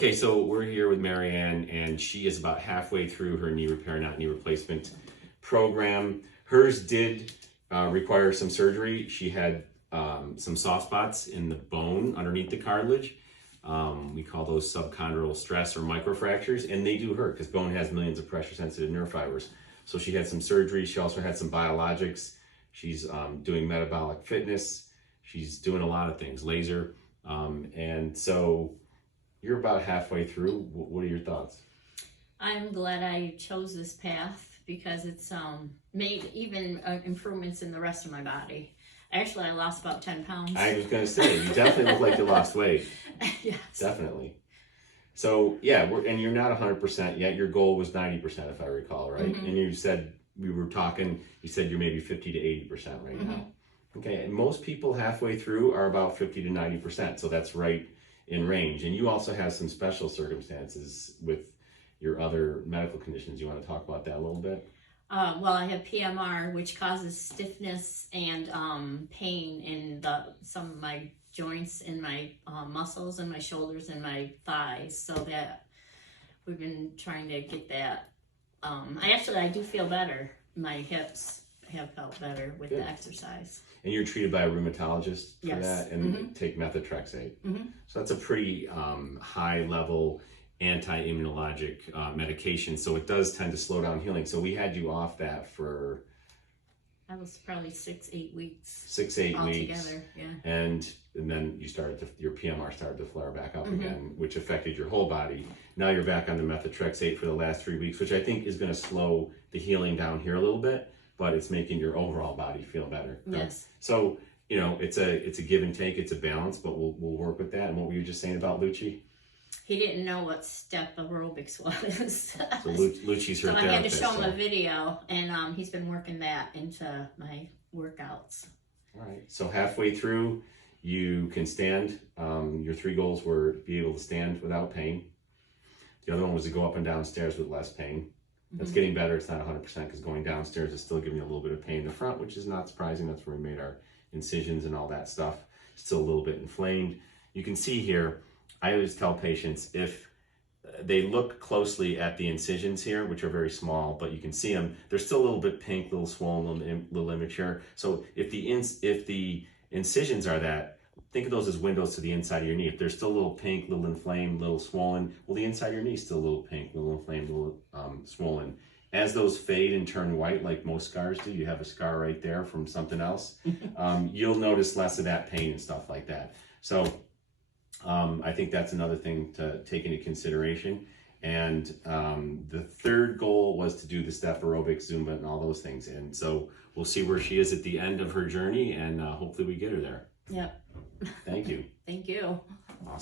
Okay, so we're here with Marianne, and she is about halfway through her knee repair, not knee replacement program. Hers did require some surgery. She had some soft spots in the bone underneath the cartilage. We call those subchondral stress or microfractures, and they do hurt because bone has millions of pressure-sensitive nerve fibers. So she had some surgery. She also had some biologics. She's doing metabolic fitness. She's doing a lot of things, laser. And so you're about halfway through. What are your thoughts? I'm glad I chose this path because it's made even improvements in the rest of my body. Actually, I lost about 10 pounds. I was going to say, you definitely look like you lost weight. Yes. Definitely. So, yeah, and you're not 100% yet. Your goal was 90%, if I recall, right? Mm-hmm. And you said, we were talking, you said you're maybe 50 to 80% right Mm-hmm. now. Okay, and most people halfway through are about 50 to 90%, so that's right in range. And you also have some special circumstances with your other medical conditions. You want to talk about that a little bit? Well, I have PMR, which causes stiffness and pain in some of my joints in my muscles and my shoulders and my thighs. So that we've been trying to get that. I do feel better. My hips have felt better with the exercise. And you're treated by a rheumatologist for Yes. that, and take methotrexate. Mm-hmm. So that's a pretty high level anti-immunologic medication. So it does tend to slow down healing. So we had you off that for... That was probably 6-8 weeks. 6-8 weeks. Altogether, yeah. And then you your PMR started to flare back up Mm-hmm. again, which affected your whole body. Now you're back on the methotrexate for the last 3 weeks, which I think is going to slow the healing down here a little bit, but it's making your overall body feel better. Right? Yes. So, it's a give and take, it's a balance, but we'll work with that. And what were you just saying about Lucci? He didn't know what step aerobics was. So Lucci's her So I therapist. had to show him a video, and he's been working that into my workouts. All right. So halfway through, you can stand. Your 3 goals were to be able to stand without pain. The other one was to go up and down stairs with less pain. That's getting better. It's not 100% because going downstairs is still giving you a little bit of pain in the front, which is not surprising. That's where we made our incisions and all that stuff. Still a little bit inflamed. You can see here, I always tell patients if they look closely at the incisions here, which are very small, but you can see them, they're still a little bit pink, a little swollen, a little immature. So if the incisions are that, think of those as windows to the inside of your knee. If they're still a little pink, a little inflamed, a little swollen, well, the inside of your knee is still a little pink, a little inflamed, a little swollen. As those fade and turn white, like most scars do, you have a scar right there from something else, you'll notice less of that pain and stuff like that. So I think that's another thing to take into consideration. And the 3rd goal was to do the step aerobics, Zumba, and all those things. And so we'll see where she is at the end of her journey, and hopefully we get her there. Yep. Thank you. Thank you. Awesome.